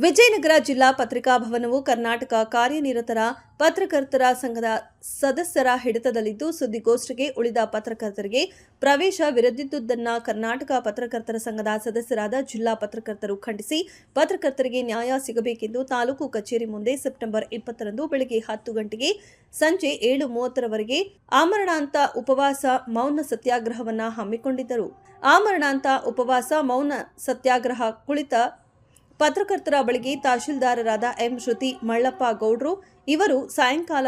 ವಿಜಯನಗರ ಜಿಲ್ಲಾ ಪತ್ರಿಕಾ ಭವನವು ಕರ್ನಾಟಕ ಕಾರ್ಯನಿರತರ ಪತ್ರಕರ್ತರ ಸಂಘದ ಸದಸ್ಯರ ಹಿಡಿತದಲ್ಲಿದ್ದು ಸುದ್ದಿಗೋಷ್ಠಿಗೆ ಉಳಿದ ಪತ್ರಕರ್ತರಿಗೆ ಪ್ರವೇಶ ವಿರದಿದ್ದುದನ್ನು ಕರ್ನಾಟಕ ಪತ್ರಕರ್ತರ ಸಂಘದ ಸದಸ್ಯರಾದ ಜಿಲ್ಲಾ ಪತ್ರಕರ್ತರು ಖಂಡಿಸಿ ಪತ್ರಕರ್ತರಿಗೆ ನ್ಯಾಯ ಸಿಗಬೇಕೆಂದು ತಾಲೂಕು ಕಚೇರಿ ಮುಂದೆ ಸೆಪ್ಟೆಂಬರ್ ಇಪ್ಪತ್ತರಂದು ಬೆಳಗ್ಗೆ ಹತ್ತು ಗಂಟೆಗೆ ಸಂಜೆ ಏಳು ಮೂವತ್ತರವರೆಗೆ ಆಮರಣಾಂತ ಉಪವಾಸ ಮೌನ ಸತ್ಯಾಗ್ರಹವನ್ನು ಹಮ್ಮಿಕೊಂಡಿದ್ದರು. ಆಮರಣಾಂತ ಉಪವಾಸ ಮೌನ ಸತ್ಯಾಗ್ರಹ ಕುಳಿತ ಪತ್ರಕರ್ತರ ಬಳಿಗೆ ತಹಶೀಲ್ದಾರರಾದ ಎಂ. ಶ್ರುತಿ ಮಳ್ಳಪ್ಪ ಗೌಡ್ರು. ಇವರು ಸಾಯಂಕಾಲ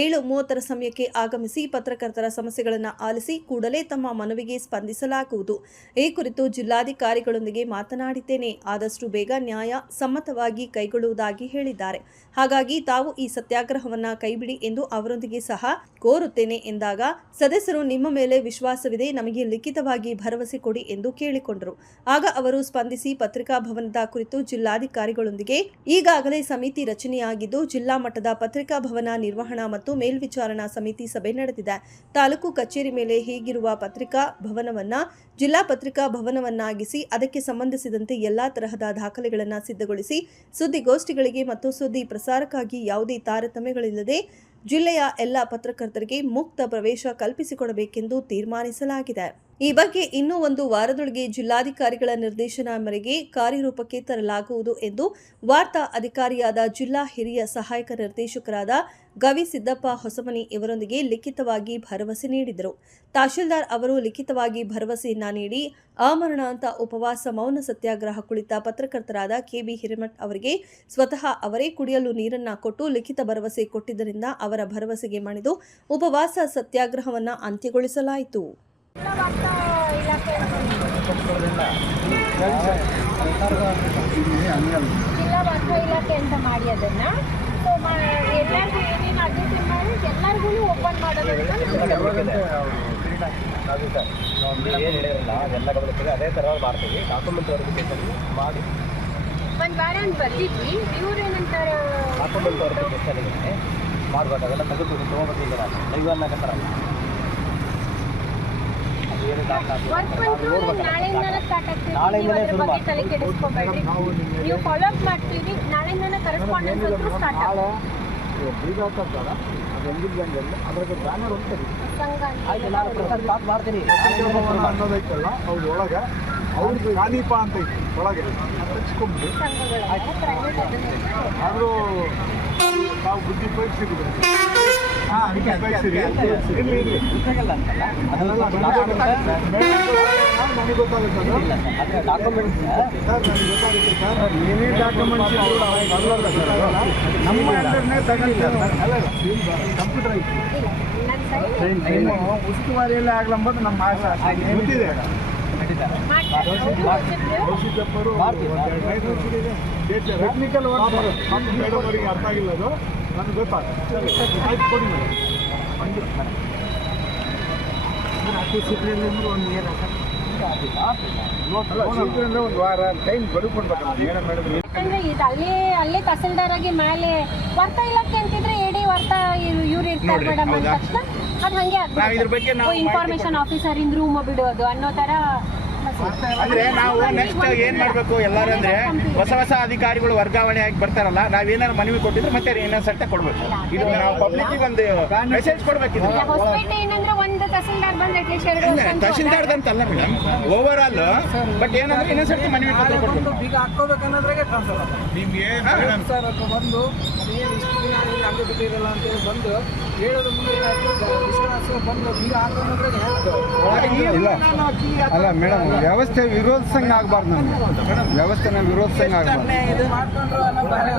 ಏಳು ಮೂವತ್ತರ ಸಮಯಕ್ಕೆ ಆಗಮಿಸಿ ಪತ್ರಕರ್ತರ ಸಮಸ್ಯೆಗಳನ್ನು ಆಲಿಸಿ ಕೂಡಲೇ ತಮ್ಮ ಮನವಿಗೆ ಸ್ಪಂದಿಸಲಾಗುವುದು. ಈ ಕುರಿತು ಜಿಲ್ಲಾಧಿಕಾರಿಗಳೊಂದಿಗೆ ಮಾತನಾಡಿದ್ದೇನೆ. ಆದಷ್ಟು ಬೇಗ ನ್ಯಾಯ ಸಮ್ಮತವಾಗಿ ಕೈಗೊಳ್ಳುವುದಾಗಿ ಹೇಳಿದ್ದಾರೆ. ಹಾಗಾಗಿ ತಾವು ಈ ಸತ್ಯಾಗ್ರಹವನ್ನು ಕೈಬಿಡಿ ಎಂದು ಅವರೊಂದಿಗೆ ಸಹ ಕೋರುತ್ತೇನೆ ಎಂದಾಗ ಸದಸ್ಯರು ನಿಮ್ಮ ಮೇಲೆ ವಿಶ್ವಾಸವಿದೆ, ನಮಗೆ ಲಿಖಿತವಾಗಿ ಭರವಸೆ ಕೊಡಿ ಎಂದು ಕೇಳಿಕೊಂಡರು. ಆಗ ಅವರು ಸ್ಪಂದಿಸಿ ಪತ್ರಿಕಾ ಭವನದ ಕುರಿತು ಜಿಲ್ಲಾಧಿಕಾರಿಗಳೊಂದಿಗೆ ಈಗಾಗಲೇ ಸಮಿತಿ ರಚನೆಯಾಗಿದ್ದು, ಜಿಲ್ಲಾ ಮಟ್ಟದ ಪತ್ರಿಕಾ ಭವನ ನಿರ್ವಹಣಾ ಮತ್ತು ಮೇಲ್ವಿಚಾರಣಾ ಸಮಿತಿ ಸಭೆ ನಡೆದಿದೆ. ತಾಲೂಕು ಕಚೇರಿ ಮೇಲೆ ಹೀಗಿರುವ ಪತ್ರಿಕಾ ಭವನವನ್ನ, ಜಿಲ್ಲಾ ಪತ್ರಿಕಾ ಭವನವನ್ನಾಗಿಸಿ, ಅದಕ್ಕೆ ಸಂಬಂಧಿಸಿದಂತೆ ಎಲ್ಲಾ ತರಹದ ದಾಖಲೆಗಳನ್ನು ಸಿದ್ಧಗೊಳಿಸಿ, ಸುದ್ದಿಗೋಷ್ಠಿಗಳಿಗೆ ಮತ್ತು ಸುದ್ದಿ ಪ್ರಸಾರಕ್ಕಾಗಿ ಯಾವುದೇ ತಾರತಮ್ಯಗಳಿಲ್ಲದೆ ಜಿಲ್ಲೆಯ ಎಲ್ಲ ಪತ್ರಕರ್ತರಿಗೆ ಮುಕ್ತ ಪ್ರವೇಶ ಕಲ್ಪಿಸಿಕೊಡಬೇಕೆಂದು ತೀರ್ಮಾನಿಸಲಾಗಿದೆ. ಈ ಬಗ್ಗೆ ಇನ್ನೂ ಒಂದು ವಾರದೊಳಗೆ ಜಿಲ್ಲಾಧಿಕಾರಿಗಳ ನಿರ್ದೇಶನ ಮೇರೆಗೆ ಕಾರ್ಯರೂಪಕ್ಕೆ ತರಲಾಗುವುದು ಎಂದು ವಾರ್ತಾ ಅಧಿಕಾರಿಯಾದ ಜಿಲ್ಲಾ ಹಿರಿಯ ಸಹಾಯಕ ನಿರ್ದೇಶಕರಾದ ಗವಿ ಸಿದ್ದಪ್ಪ ಹೊಸಮನಿ ಇವರೊಂದಿಗೆ ಲಿಖಿತವಾಗಿ ಭರವಸೆ ನೀಡಿದರು. ತಹಶೀಲ್ದಾರ್ ಅವರು ಲಿಖಿತವಾಗಿ ಭರವಸೆಯನ್ನ ನೀಡಿ, ಅಮರಣಾಂತ ಉಪವಾಸ ಮೌನ ಸತ್ಯಾಗ್ರಹ ಕುಳಿತ ಪತ್ರಕರ್ತರಾದ ಕೆಬಿ ಹಿರೇಮಠ್ ಅವರಿಗೆ ಸ್ವತಃ ಅವರೇ ಕುಡಿಯಲು ನೀರನ್ನ ಕೊಟ್ಟು ಲಿಖಿತ ಭರವಸೆ ಕೊಟ್ಟಿದ್ದರಿಂದ ಅವರ ಭರವಸೆಗೆ ಮಣಿದು ಉಪವಾಸ ಸತ್ಯಾಗ್ರಹವನ್ನು ಅಂತ್ಯಗೊಳಿಸಲಾಯಿತು. ಜಿಲ್ಲಾ ಇಲಾಖೆ ಅಂತ ಮಾಡಿ ಅದನ್ನ ಸೊ ಎಲ್ಲರಿಗೂ ಎಲ್ಲರಿಗೂ ಓಪನ್ ಮಾಡೋದ್ರಿಂದ ಏನು ಹೇಳಿರಲ್ಲ ಎಲ್ಲ ಅದೇ ಡಾಕ್ಯುಮೆಂಟ್ ಮಾಡಿ ಒಂದು ಅಂತ ಬರ್ತಿದ್ವಿ ಇವ್ರು ಏನಂತಾರೆ ಡಾಕ್ಯುಮೆಂಟ್ ವೆರಿಫಿಕೇಶನ್ಗೆ ಮಾಡ್ಬೇಕು ಅದೆಲ್ಲ ತೆಗೆದು ತೊಗೊಂಡ್ಬಂದಿದ್ದೀರ ಅದು ಏನು ವರ್ಕ್ ಬಂದು ನಾಳೆಯಿಂದನೇ ಸ್ಟಾರ್ಟ್ ಆಗ್ತೀವಿ ನಾಳೆಯಿಂದನೇ ನೀವು ಅದ್ರ ಶುರು ನೀವು ಫಾಲೋ ಅಪ್ ಮಾಡ್ತೀವಿ. ನಾಳೆಯಿಂದನೇ ಕರೆಸ್ಪಾಂಡೆನ್ಸ್ ಅಂತೂ ಸ್ಟಾರ್ಟ್ ಆಗುತ್ತೆ ಹಾಕತ್ತಾರ ಅದು ಹೆಂಗಿದ್ದಂಗೆ ಅದ್ರಾಗ ಬ್ಯಾನರ್ ಅಂತ ಆಯ್ತು ನಾನು ಪ್ರಸಾದ್ ಸ್ಟಾರ್ಟ್ ಮಾಡ್ತೀನಿ. ಅನ್ನೋದೈತಲ್ಲ ಅವ್ರ ಒಳಗೆ. ಅವ್ರದ್ದು ಕಾನಿಪ ಅಂತ ಐತಿ ಒಳಗೆ. ಹಚ್ಕೊಂಡು ಆದರೂ ತಾವು ಬುದ್ಧಿ ಪರೀಕ್ಷೆಗಿದೆ ಹಾಂ ನನಗೆ ಗೊತ್ತಾಗುತ್ತೆ ಅದೇ ಡಾಕ್ಯುಮೆಂಟ್ಸ್ ಸರ್ ನನಗೆ ಗೊತ್ತಾಗುತ್ತೆ ಸರ್ ಏನೇ ಡಾಕ್ಯುಮೆಂಟ್ಸ್ ಬರಲ್ಲ ಸರ್ ನಮ್ಮ ಅಂಡರ್ನೇ ತಗೊಂಡಿಲ್ಲ ಅಲ್ಲ ಕಂಪ್ಯೂಟರ್ ಐತಿ. ಉಸ್ತುವಾರಿಯಲ್ಲೇ ಆಗ್ಲಂಬದು ನಮ್ಮ ಆಸೆ ಗೊತ್ತಿದೆ. ಟೆಕ್ನಿಕಲ್ ನಮ್ಮ ಮೇಡಮ್ ಅವರಿಗೆ ಅರ್ಥ ಆಗಿಲ್ಲ ಅದು ನನಗೆ ಒಂದು ಏನು ಅಲ್ಲ ಒಂದು ವಾರ ಟೈಮ್ ಬದುಕೊಡ್ಬೇಕಲ್ಲ ಮೇಡಮ್ ಮೇಡಮ್ ಯಾಕಂದ್ರೆ ಇದು ಅಲ್ಲೇ ಅಲ್ಲೇ ತಹಸೀಲ್ದಾರ್ ಆಗಿ ಮೇಲೆ ವರ್ತಾ ಇಲಾಖೆ ಅಂತಿದ್ರೆ ಎಡಿ ವಾರ್ತಾ ಇವ್ರು ಇರ್ತಾರೆ ಮೇಡಮ್ ಅಂದ ತಕ್ಷಣ. ಅದು ಹಂಗೆ ಇನ್ಫಾರ್ಮೇಶನ್ ಆಫೀಸರ್ ಇಂದ ರೂಮ್ ಬಿಡೋದು ಅನ್ನೋ ತರ ಅಂದ್ರೆ ನಾವು ನೆಕ್ಸ್ಟ್ ಏನ್ ಮಾಡ್ಬೇಕು ಎಲ್ಲಾರು ಅಂದ್ರೆ ಹೊಸ ಹೊಸ ಅಧಿಕಾರಿಗಳು ವರ್ಗಾವಣೆ ಆಗಿ ಬರ್ತಾರಲ್ಲ ನಾವೇನಾದ್ರು ಮನವಿ ಕೊಟ್ಟಿದ್ರೆ ಮತ್ತೆ ಇನ್ನೊಂದ್ ಸರ್ತೆ ಕೊಡ್ಬೇಕು. ಇದು ನಾವು ಪಬ್ಲಿಕ್ ಒಂದು ಮೆಸೇಜ್ ಕೊಡ್ಬೇಕಿದೆ. ತಹಸೀಲ್ದಾರ್ ಬಂದ್ರೆ ಅಟ್ಲೀಸ್ಟ್ ಎರಡು ವರ್ಷ ಅಂತೂ ತಹಶೀಲ್ದಾರ್ದಂತಲ್ಲ ಮೇಡಮ್. ಓವರ್ ಆಲ್ ಬಟ್ ಏನಂದ್ರೆ ಇನ್ನೊಂದ್ ಸರ್ತಿ ಮನವಿ ಪತ್ರ ಕೊಡ್ಬೇಕು ಈಗ ಹಾಕೋಬೇಕನ್ನೋದ್ರಾಗೆ ಟ್ರಾನ್ಸ್ಫರ್ ನಿಮ್ಗೆ ಸರ್ ಬಂದು ಅದೇನು ಇಷ್ಟು ದಿನ ನೀವು ಹಂಗೆ ಬಿಟ್ಟಿರಲ್ಲ ಅಂತೇಳಿ ಬಂದು ಹೇಳೋದು ಮುಂದೆ ಏನಾಯ್ತು? ವಿಶ್ವಾಸ ಬಂದು ಬೀಗ ಹಾಕೋದ್ರಾಗೆ ಇಲ್ಲ. ಅಲ್ಲ ಮೇಡಮ್ ವ್ಯವಸ್ಥೆ ವಿರೋಧಿಸಂಗ್ ಆಗ್ಬಾರ್ದು ನಮ್ಗೆ. ವ್ಯವಸ್ಥೆನ ವಿರೋಧಿಸಂಗ್ ಆಗ್ಬಾರ್ದು. ಇದು? ಮಾಡ್ಕೊಂಡ್ರು ಅನ್ನೋ ಭಯ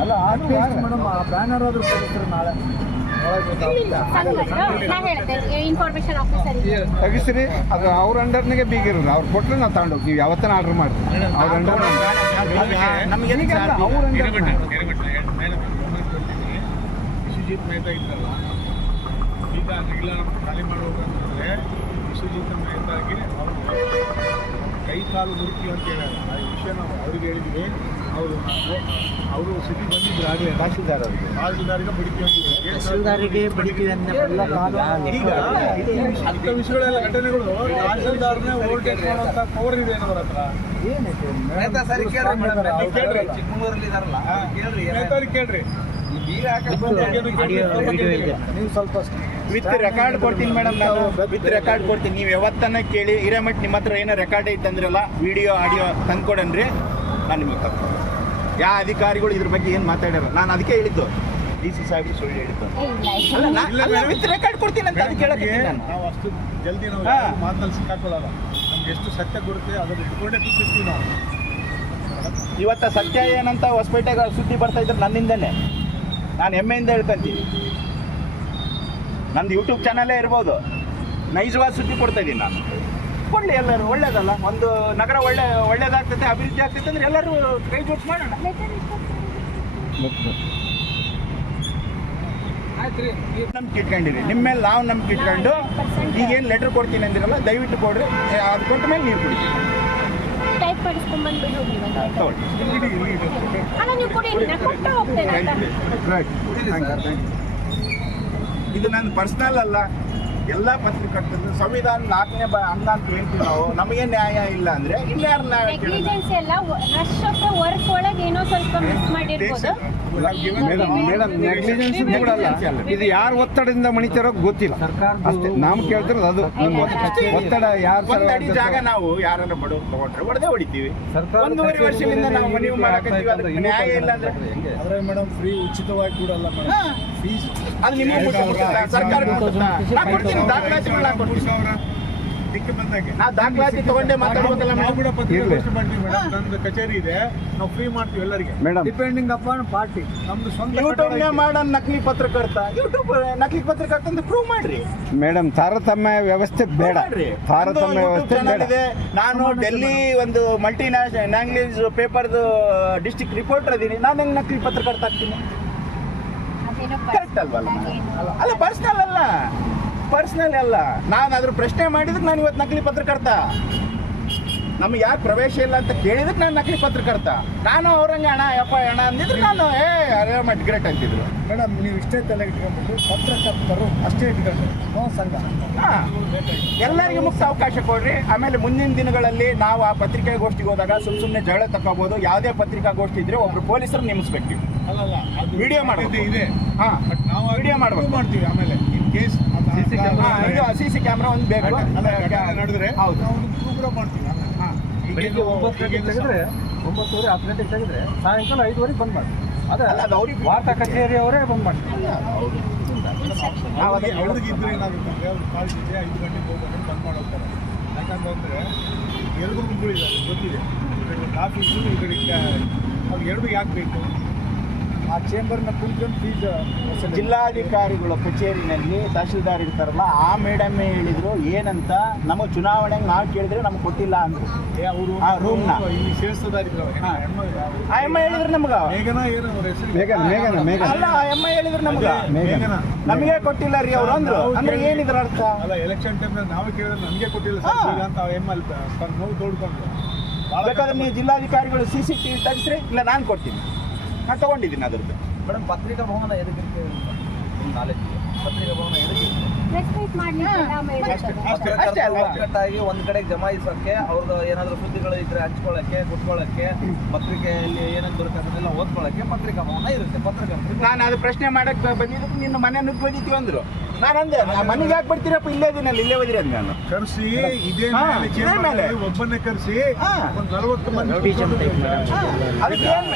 ಅಲ್ಲ ಮೇಡಮ್ ಆ ಬ್ಯಾನರ್ ಆದ್ರೂ ಕೊಡ್ತಾರೆ ನಾಳೆ ಇನ್ಫಾರ್ಮೇಶನ್ ಆಫೀಸರ್ ತೆಗಿಸ್ರಿ ಅದು ಅವ್ರ ಅಂಡರ್ನಿಗೆ ಬೀಗಿರೋದು ಅವ್ರು ಕೊಟ್ಟರೆ ನಾವು ತಗೊಂಡೋಗಿ ನೀವು ಯಾವತ್ತನ ಆರ್ಡರ್ ಮಾಡಿ ಅವ್ರ ಅಂಡರ್ ವಿಶ್ವಜಿತ್ ಮೆಹ್ತಾ ಇದ್ರಲ್ಲ ಈಗ ಇಲ್ಲ ಖಾಲಿ ಮಾಡ್ಬೇಕಂತಂದ್ರೆ ವಿಶ್ವಜಿತ್ ಮೆಹ್ತಾಗೆ ಅವರು ಕೈ ಕಾಲು ಮುರುಕಿ ಅಂತ ಹೇಳಲ್ಲ ಆ ವಿಷಯ ನಾವು ಅವ್ರಿಗೆ ಹೇಳಿದ್ವಿ ಹೌದು ಅವರು ಸಿಟಿ ಬಂದಿದ್ರು ಆಗಲೇ ತಹಶೀಲ್ದಾರ್ ಅವರಿಗೆ ತಹಸೀಲ್ದಾರಿಗೆ ಈಗ ಅಂಥ ವಿಷಯಗಳೆಲ್ಲ ಘಟನೆಗಳು ತಹಸೀಲ್ದಾರ್ನೇ ಓವರ್ಟೇಕ್ ಮಾಡುವಂಥ ಪವರ್ ಇದೆ ಅವರ ಹತ್ರ. ಚಿಕ್ಕಮಗಳೂರಲ್ಲಿ ಇದಾರಲ್ಲ ಕೇಳ್ರಿ ನೇತಾರಿಗೆ ಕೇಳ್ರಿ. ನೀವು ಸ್ವಲ್ಪ ವಿತ್ ರೆಕಾರ್ಡ್ ಕೊಡ್ತೀನಿ ಮೇಡಮ್ ನಾನು. ವಿತ್ ರೆಕಾರ್ಡ್ ಕೊಡ್ತೀನಿ. ನೀವು ಯಾವತ್ತನ್ನ ಕೇಳಿ ಹಿರೇಮಠ್ ನಿಮ್ಮ ಹತ್ರ ಏನೋ ರೆಕಾರ್ಡ್ ಐತೆ ಅಂದ್ರಲ್ಲ ವಿಡಿಯೋ ಆಡಿಯೋ ತಂದ್ಕೊಡನ್ರಿ. ನಾನು ನಿಮಗೆ ಯಾವ ಅಧಿಕಾರಿಗಳು ಇದ್ರ ಬಗ್ಗೆ ಏನು ಮಾತಾಡ್ಯಾರ? ನಾನು ಅದಕ್ಕೆ ಹೇಳಿದ್ದು. ಡಿ ಸಿ ಸಾಹೇಬ್ರು ಸುಳ್ಳು ಹೇಳಿದ್ದು. ವಿತ್ ರೆಕಾರ್ಡ್ ಕೊಡ್ತೀನಿ ಅಂತ ಅದಕ್ಕೆ ಹೇಳಕ್ಕೆ ನಾನು. ನಾವು ಅಷ್ಟು ಜಲ್ದಿ ನಾವು. ಮಾತಲ್ಲಿ ಸಿಕ್ಕಾಕೊಳ್ಳಲ್ಲ ನಮ್ಗೆ ಎಷ್ಟು ಸತ್ಯ ಕೊಡುತ್ತೆ ಅದನ್ನ ಇಟ್ಕೊಂಡೇ ಕೂತಿರ್ತೀವಿ ನಾವು. ಇವತ್ತ ಸತ್ಯ ಏನಂತ ಹೊಸಪೇಟೆಗೆ ಸುದ್ದಿ ಬರ್ತಾ ಇದ್ರೆ ನನ್ನಿಂದನೇ. ನಾನು ಹೆಮ್ಮೆಯಿಂದ ಹೇಳ್ಕೊಂತೀನಿ. ನಂದು ಯೂಟ್ಯೂಬ್ ಚಾನಲೇ ಇರ್ಬೋದು. ನೈಜವಾದ ಸುದ್ದಿ ಕೊಡ್ತಾ ಇದ್ದೀನಿ ನಾನು. ಕೊಡಲಿ ಎಲ್ಲರೂ ಒಳ್ಳೇದಲ್ಲ? ಒಂದು ನಗರ ಒಳ್ಳೆ ಒಳ್ಳೇದಾಗ್ತೈತೆ ಅಭಿವೃದ್ಧಿ ಆಗ್ತೈತೆ ಅಂದ್ರೆ ಎಲ್ಲರೂ ಕೈ ಜೋಡಿಸಿ ಮಾಡೋಣ. ಆಯ್ತು ರೀ ನಂಬಿಕೆ ಇಟ್ಕೊಂಡಿರಿ ನಿಮ್ಮ ಮೇಲೆ ನಾವು ನಂಬಿಕೆ ಇಟ್ಕೊಂಡು ಈಗೇನು ಲೆಟರ್ ಕೊಡ್ತೀನಿ ಅಂದಿರಲ್ಲ ದಯವಿಟ್ಟು ಕೊಡ್ರಿ ಅದು ಕೊಟ್ಟ ಮೇಲೆ ನೀರು ಕುಡಿ. ಟೈಪ್ ಮಾಡಿಸ್ಕೊಂಡ್ಬಂದ್ಬಿಡು ನೀವು ತಗೊಳ್ಳಿ. ಅಲ್ಲ ನೀವು ಕೊಡಿ ಕೊಟ್ಟು ಹೋಗ್ತೇನೆ ಆಯ್ತಾ? ಇದು ನನ್ನ ಪರ್ಸನಲ್ ಅಲ್ಲ. ಎಲ್ಲ ಪತ್ರಕರ್ತರು ಸಂವಿಧಾನ ನಾಲ್ಕನೇ ಬ ಅಂಗ ಅಂತ ಹೇಳ್ತೀವಿ ನಾವು ನಮಗೆ ನ್ಯಾಯ ಇಲ್ಲ ಅಂದ್ರೆ ಇನ್ಯಾರು ನ್ಯಾಯ ಕೇಳೋದು? ನೆಗ್ಲಿಜೆನ್ಸ್ ಎಲ್ಲ ರಶ್ ಆಫ್ ದ ವರ್ಕ್ ಒಳಗೆ ಏನೋ ಸ್ವಲ್ಪ ಮಿಸ್ ಮಾಡಿರ್ಬೋದು. ಮೇಡಮ್ ಮೇಡಮ್ ನೆಗ್ಲಿಜೆನ್ಸ್ ಕೂಡ ಅಲ್ಲ. ಇದು ಯಾರ ಒತ್ತಡದಿಂದ ಮಣಿತಾರೋ ಗೊತ್ತಿಲ್ಲ. ಅಷ್ಟೇ ನಾವು ಕೇಳ್ತಿರೋದು ಅದು. ನಮ್ಮ ಒತ್ತಡ- ಯಾರು ಒಂದ್ ಅಡಿ ಜಾಗ ನಾವು ಯಾರನ್ನ ಬಡವ್ರು ತಗೊಂಡ್ರೆ ಹೊಡೆದೇ ಹೊಡಿತೀವಿ. ಒಂದೂವರೆ ವರ್ಷದಿಂದ ನಾವು ಮನವಿ ಮಾಡಕತ್ತೀವಿ ಅದಕ್ಕೆ ನ್ಯಾಯ ಇಲ್ಲ ಅಂದ್ರೆ ಆದರೆ ಮೇಡಮ್ ಫ್ರೀ ಉಚಿತವಾಗಿ ಕೂಡ ಮೇಡಮ್. ಹಾ. ಫೀಸ್ ಅದು ನಿಮಗೆ? ಸರ್ಕಾರ? ಕೊಡ್ತೀನಿ ದಾಖಲಾತಿಗಳು ನಾ ಕೊಡ್ತೀನಿ. ಸಾವಿರ ದಿಕ್ಕೆ ಬಂದಾಗೆ. ನಾ ದಾಖಲಾತಿ ತಗೊಂಡೇ ಮಾತಾಡ್ಬೇಕಲ್ಲ ನಾವು ಮೇಡಮ್ ಕೂಡ ಪತ್ರಿಕಾಗೋಷ್ಠಿ ಮಾಡ್ತೀವಿ ಮೇಡಮ್. ನಮ್ದು ಕಚೇರಿ ಇದೆ. ನಾವು ಫ್ರೀ ಮಾಡ್ತೀವಿ ಎಲ್ಲರಿಗೆ. ಮೇಡಮ್. ಡಿಪೆಂಡಿಂಗ್ ಅಪಾನ್ ಪಾರ್ಟಿ ನಮ್ದು ಸ್ವಂತ ಯೂಟ್ಯೂಬ್ನೇ ಮಾಡೋ ನಕಲಿ ಪತ್ರಕರ್ತ. ಯೂಟ್ಯೂಬ್ ನಕಲಿ ಪತ್ರಕರ್ತ ಅಂತ ಪ್ರೂವ್ ಮಾಡ್ರಿ. ಮೇಡಮ್ ತಾರತಮ್ಯ ವ್ಯವಸ್ಥೆ ಬೇಡ. ತಾರತಮ್ಯ ವ್ಯವಸ್ಥೆ ಬೇಡ. ಇದೆ. ನಾನು ಡೆಲ್ಲಿ ಒಂದು ಮಲ್ಟಿ ಲ್ಯಾಂಗ್ವೇಜ್ ಪೇಪರ್ದು ಡಿಸ್ಟಿಕ್ ರಿಪೋರ್ಟರ್ ಅದೀನಿ ನಾನು ಹೆಂಗ್ ನಕಲಿ ಪತ್ರಕರ್ತ ಆಗ್ತೀನಿ? ಅದೇನೋ ಕರೆಕ್ಟ್ ಅಲ್ವಲ್ಲ? ಅಲ್ಲ ಪರ್ಸನಲ್ ಅಲ್ಲ. ಪರ್ಸನಲ್ ಅಲ್ಲ. ನಾನು ಅದ್ರ ಪ್ರಶ್ನೆ ಮಾಡಿದಕ್ಕೆ ನಾನು ಇವತ್ತು ನಕಲಿ ಪತ್ರಕರ್ತ. ನಮ್ಗೆ ಯಾಕೆ ಪ್ರವೇಶ ಇಲ್ಲ ಅಂತ ಕೇಳಿದಕ್ಕೆ ನಾನು ನಕಲಿ ಪತ್ರಕರ್ತ. ನಾನು ಅವ್ರಂಗೆ ಅಣ್ಣ ಯಪ್ಪ ಅಣ್ಣ ಅಂದಿದ್ರು ನಾನು ಏ ಅರೇ ಮಟ್ ಗ್ರೇಟ್ ಅಂತಿದ್ರು. ಮೇಡಮ್ ನೀವು ಇಷ್ಟೇ ತಲೆ ಇಟ್ಕೊಂಡ್ಬಿಟ್ಟು ಪತ್ರಕರ್ತರು ಅಷ್ಟೇ ಇಟ್ಕೊಂಡು ಎಲ್ಲರಿಗೆ ಸಂಘ. ಎಲ್ಲರಿಗೂ ಮುಕ್ತ ಅವಕಾಶ ಕೊಡ್ರಿ. ಆಮೇಲೆ ಮುಂದಿನ ದಿನಗಳಲ್ಲಿ ನಾವು ಆ ಪತ್ರಿಕಾಗೋಷ್ಠಿಗೆ ಹೋದಾಗ ಸುಮ್ ಸುಮ್ಮನೆ ಜಗಳ ತಗೋಬಹುದು ಯಾವುದೇ ಪತ್ರಿಕಾಗೋಷ್ಠಿ ಇದ್ರೆ ಒಬ್ರು ಪೊಲೀಸರು ನಿಮಿಸ್ಬೇಕು. ಅಲ್ಲಲ್ಲ ವಿಡಿಯೋ ಮಾಡ್ಬೇಕು. ಇದೆ, ಹಾಂ. ನಾವು ವಿಡಿಯೋ ಮಾಡ್ಬೇಕು. ಮಾಡ್ತೀವಿ ಆಮೇಲೆ. ಕೇಸ್ ಸಿ ಸಿ ಕ್ಯಾಮ್ರಾ ಒಂದು ಬೇಕು. ಅಲ್ಲ ಘಟನೆ ಹೌದು. ಬೆಳಿಗ್ಗೆ ಒಂಬತ್ತು ಗಂಟೆಗೆ ತೆಗೆದ್ರೆ ಒಂಬತ್ತುವರೆ ಹತ್ತು ಗಂಟೆಗೆ ತೆಗೆದ್ರೆ ಸಾಯಂಕಾಲ ಐದುವರೆಗೆ ಬಂದ್ ಮಾಡಿ ಅದೇ ಅಲ್ಲ, ಅದು ಅವ್ರಿಗೆ ವಾರ್ತಾ ಕಚೇರಿ ಅವರೇ ಬಂದ್ ಮಾಡಿ ನಾವು ಅವ್ರಿಗೆ ಅವ್ರಿಗೆ ಇದ್ರೆ ಏನಾಗುತ್ತೆ ಅವ್ರು ಕಾಲೇಜ್ ಇದೆ ಐದು ಗಂಟೆಗೆ ಹೋಗ್ಬೇಕು ಬಂದ್ ಮಾಡೋಗ್ತಾರೆ ಯಾಕಂತಂದರೆ ಎರಡು ಗುಂಪುಗಳಿದ್ದಾರೆ ಗೊತ್ತಿದೆ. ಈ ಕಡೆ ಈ ಕಡೆ ಅವ್ರು ಎರಡು ಯಾಕೆ ಬೇಕು ಆ ಚೇಂಬರ್ನ ಕುಂತ್ಕೊಂಡು ಫೀಸ್ ಜಿಲ್ಲಾಧಿಕಾರಿಗಳ ಕಚೇರಿನಲ್ಲಿ ತಹಶೀಲ್ದಾರ್ ಇರ್ತಾರಲ್ಲ ಆ ಮೇಡಮ್ ಹೇಳಿದ್ರು ಏನಂತ? ನಮ್ಮ ಚುನಾವಣೆಗೆ ನಾವು ಕೇಳಿದ್ರೆ ನಮ್ಗೆ ಕೊಟ್ಟಿಲ್ಲ ಅಂದ್ರು ಏ ಅವರು ಆ ರೂಮ್ನ ನ. ಇಲ್ಲಿ ಸೇರಿಸೋದಾರಿದ್ರು. ಆ ಅಮ್ಮ ಹೇಳಿದ್ರು ನಮ್ಗೆ. ಮೇಘನ ಮೇಘನ ಮೇಘನ ಅಲ್ಲ ಆ ಅಮ್ಮ ಹೇಳಿದ್ರು ನಮ್ಗೆ. ಮೇಘನ. ನಮಗೆ ಕೊಟ್ಟಿಲ್ಲ ರೀ ಅವ್ರು ಅಂದ್ರು. ಅಂದ್ರೆ ಏನಿದ್ರ ಅರ್ಥ? ಅಲ್ಲ ಎಲೆಕ್ಷನ್ ಟೈಮ್ನಲ್ಲಿ ನಾವು ಕೇಳಿದ್ರೆ ನಮಗೆ ಕೊಟ್ಟಿಲ್ಲ ಸರ್. ಅಂತ ಎಂ ಅಲ್ಲಿ ತನ್ನ ನೋವು ತೋಡ್ಕೊಂಡು. ಬೇಕಾದ್ರೆ ನೀವು ಜಿಲ್ಲಾಧಿಕಾರಿಗಳು ಸಿ ಸಿ ಟಿವಿ ತೆಗಿಸ್ರಿ ಇಲ್ಲ ನಾನು ಕೊಡ್ತೀನಿ. ನಾನು ತಗೊಂಡಿದ್ದೀನಿ ಅದ್ರದ್ದು. ಮೇಡಮ್ ಪತ್ರಿಕಾ ಭವನ ಎದಕ್ಕೆ ನಾಲೆಜ್ ಪತ್ರಿಕಾ ಭವನ ಎದಕ್ಕೆ ಒಂದ್ ಕಡೆ ಜಮಾಯಿಸೋಕೆ ಅವ್ರದ್ದು ಏನಾದ್ರು ಸುದ್ದಿಗಳು ಇದ್ರೆ ಹಂಚ್ಕೊಳ್ಳಕ್ಕೆ ಕುತ್ಕೊಳ್ಳಕ್ಕೆ ಪತ್ರಿಕೆಯಲ್ಲಿ ಏನೇನು ಬರುತ್ತೆ ಅದನ್ನೆಲ್ಲ ಓದ್ಕೊಳ್ಳಕ್ಕೆ ಪತ್ರಿಕಾ ಭವನ ಇರುತ್ತೆ. ಪತ್ರಿಕಾ ನಾನು ಅದು ಪ್ರಶ್ನೆ ಮಾಡಕ್ ಬಂದಿದ್ದಕ್ಕೆ ನಿನ್ನ ಮನೆ ನುಗ್ಗಿ ಬಂದಿತ್ತು ಅಂದ್ರು. ನಾನು ಅಂದೆ "ನಾ ಮನೆಗೆ ಯಾಕೆ ಬರ್ತೀರಪ್ಪ? ಇಲ್ಲೇ ಇದೀನಲ್ಲ ಇಲ್ಲೇ ಓದಿರಿ ಅಂದೆ ನಾನು. ಕರೆಸಿ ಇದೇ ಹಾ, ಮೇಲೆ ಇದೇ chamber ಮೇಲೆ. ಅಲ್ಲಿ ಒಬ್ಬನ್ನೇ ಕರೆಸಿ ಹಾ. ಒಂದು ನಲವತ್ತು ಮಂದಿ ಹಾ, ಅದಕ್ಕೆ ಏನ್